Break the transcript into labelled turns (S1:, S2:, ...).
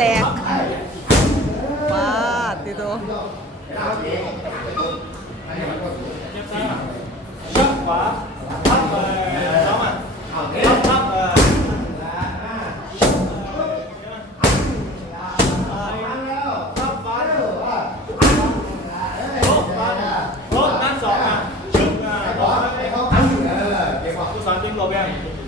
S1: แตกมาติดตัว